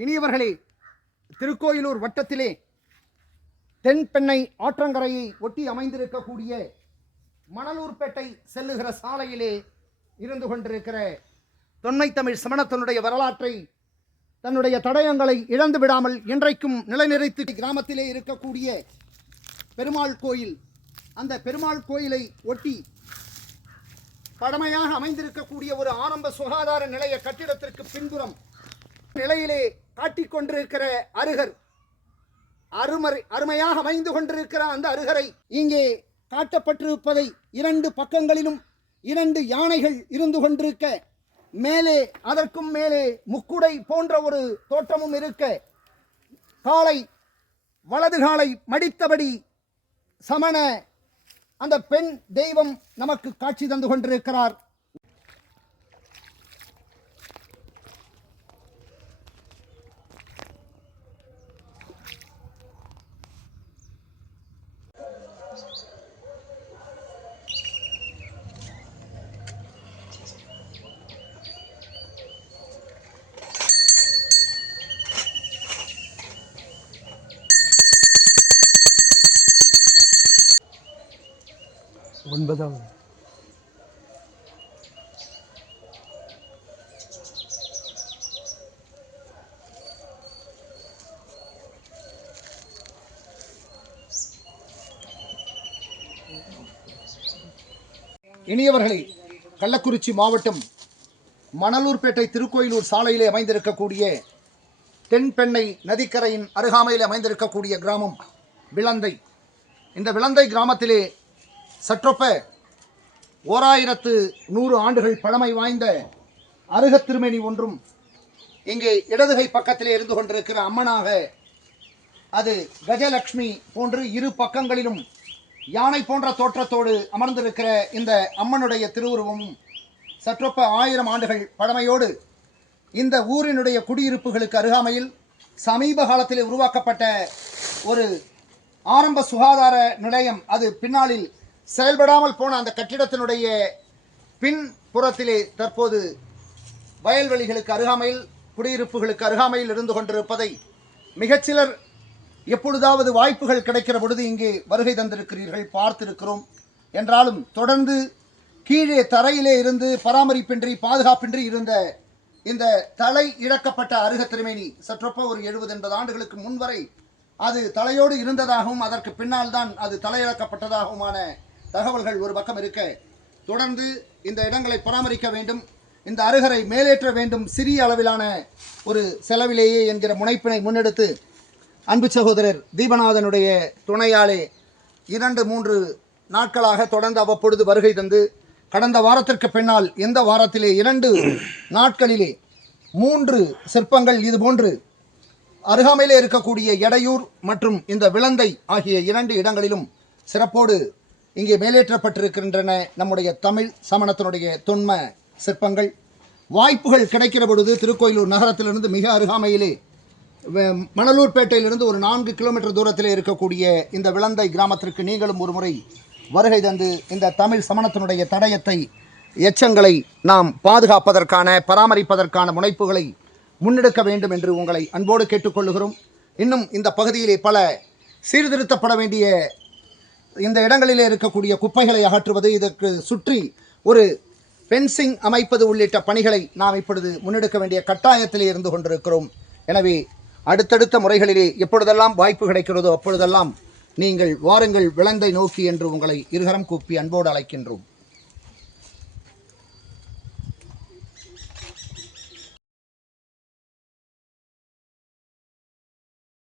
இனியவர்களே திருக்கோயிலூர் வட்டத்திலே தென்பெண்ணை ஆற்றங்கரையை ஒட்டி அமைந்திருக்கக்கூடிய மணலூர்பேட்டை செல்லுகிற சாலையிலே இருந்து கொண்டிருக்கிற தொன்மை தமிழ் சமணத்தினுடைய வரலாற்றை தன்னுடைய தடயங்களை இழந்து விடாமல் இன்றைக்கும் நிலைநிறுத்தி கிராமத்திலே இருக்கக்கூடிய பெருமாள் கோயில் அந்த பெருமாள் கோயிலை ஒட்டி பழமையாக அமைந்திருக்கக்கூடிய ஒரு ஆரம்ப சுகாதார நிலைய கட்டிடத்திற்கு பின்புறம் நிலையிலே காட்டிக்கொண்டிருக்கிற அருகர் அருமறை அருமையாக அமைந்து கொண்டிருக்கிற அந்த அருகரை இங்கே காட்டப்பட்டிருப்பதை இரண்டு பக்கங்களிலும் இரண்டு யானைகள் இருந்து கொண்டிருக்க மேலே அதற்கும் மேலே முக்குடை போன்ற ஒரு தோற்றமும் இருக்க காலை வலது காலை மடித்தபடி சமண அந்த பெண் தெய்வம் நமக்கு காட்சி தந்து கொண்டிருக்கிறார். ஒன்பதாவது. இனியவர்களே கள்ளக்குறிச்சி மாவட்டம் மணலூர்பேட்டை திருக்கோயிலூர் சாலையிலே அமைந்திருக்கக்கூடிய தென்பெண்ணை நதிக்கரையின் அருகாமையில் அமைந்திருக்கக்கூடிய கிராமம் விளந்தை. இந்த விளந்தை கிராமத்திலே சற்றொப்ப ஓராயிரத்து நூறு ஆண்டுகள் பழமை வாய்ந்த அருகத் திருமேனி ஒன்றும் இங்கே இடதுகை பக்கத்திலே இருந்து கொண்டிருக்கிற அம்மனாக அது கஜலட்சுமி போன்று இரு பக்கங்களிலும் யானை போன்ற தோற்றத்தோடு அமர்ந்திருக்கிற இந்த அம்மனுடைய திருவுருவமும் சற்றொப்ப ஆயிரம் ஆண்டுகள் பழமையோடு இந்த ஊரினுடைய குடியிருப்புகளுக்கு அருகாமையில் சமீப காலத்தில் உருவாக்கப்பட்ட ஒரு ஆரம்ப சுகாதார நிலையம். அது பின்னாளில் செயல்படாமல் போன அந்த கட்டிடத்தினுடைய பின்புறத்திலே தற்போது வயல்வெளிகளுக்கு அருகாமையில் குடியிருப்புகளுக்கு அருகாமையில் இருந்து கொண்டிருப்பதை மிகச்சிலர் எப்பொழுதாவது வாய்ப்புகள் கிடைக்கிற பொழுது இங்கே வருகை தந்திருக்கிறீர்கள் பார்த்திருக்கிறோம். என்றாலும் தொடர்ந்து கீழே தரையிலே இருந்து பராமரிப்பின்றி பாதுகாப்பின்றி இருந்த இந்த தலை இழக்கப்பட்ட அருக திருமேனி சற்றொப்ப ஒரு எழுபது எண்பது ஆண்டுகளுக்கு முன்வரை அது தலையோடு இருந்ததாகவும் அதற்கு பின்னால் தான் அது தலையிழக்கப்பட்டதாகவுமான தகவல்கள் ஒரு பக்கம் இருக்க தொடர்ந்து இந்த இடங்களை பராமரிக்க வேண்டும் இந்த அருகரை மேலேற்ற வேண்டும் சிறிய அளவிலான ஒரு செலவிலேயே என்கிற முனைப்பினை முன்னெடுத்து அன்பு சகோதரர் தீபநாதனுடைய துணையாலே இரண்டு மூன்று நாட்களாக தொடர்ந்து அவ்வப்பொழுது வருகை தந்து கடந்த வாரத்திற்கு பின்னால் எந்த வாரத்திலே இரண்டு நாட்களிலே மூன்று சிற்பங்கள் இது போன்று அருகாமையிலே இருக்கக்கூடிய எடையூர் மற்றும் இந்த விளந்தை ஆகிய இரண்டு இடங்களிலும் சிறப்போடு இங்கே மேலேற்றப்பட்டிருக்கின்றன நம்முடைய தமிழ் சமணத்தினுடைய தொன்ம சிற்பங்கள். வாய்ப்புகள் கிடைக்கிற பொழுது திருக்கோயிலூர் நகரத்திலிருந்து மிக அருகாமையிலே மணலூர்பேட்டையிலிருந்து ஒரு நான்கு கிலோமீட்டர் தூரத்தில் இருக்கக்கூடிய இந்த விளந்தை கிராமத்திற்கு நீங்களும் ஒரு முறை வருகை தந்து இந்த தமிழ் சமணத்தினுடைய தடயத்தை எச்சங்களை நாம் பாதுகாப்பதற்கான பராமரிப்பதற்கான முனைப்புகளை முன்னெடுக்க வேண்டும் என்று உங்களை அன்போடு கேட்டுக்கொள்கிறோம் இன்னும் இந்த பகுதியிலே பல சீர்திருத்தப்பட வேண்டிய இந்த இடங்களிலே இருக்கக்கூடிய குப்பைகளை அகற்றுவது இதற்கு சுற்றி ஒரு ஃபென்சிங் அமைப்பது உள்ளிட்ட பணிகளை நாம் இப்பொழுது முன்னெடுக்க வேண்டிய கட்டாயத்திலே இருந்து கொண்டிருக்கிறோம். எனவே அடுத்தடுத்த முறைகளிலே எப்பொழுதெல்லாம் வாய்ப்பு கிடைக்கிறதோ அப்பொழுதெல்லாம் நீங்கள் வாருங்கள் விளந்தை நோக்கி என்று உங்களை இருகரம் கூப்பி அன்போடு அழைக்கின்றோம்.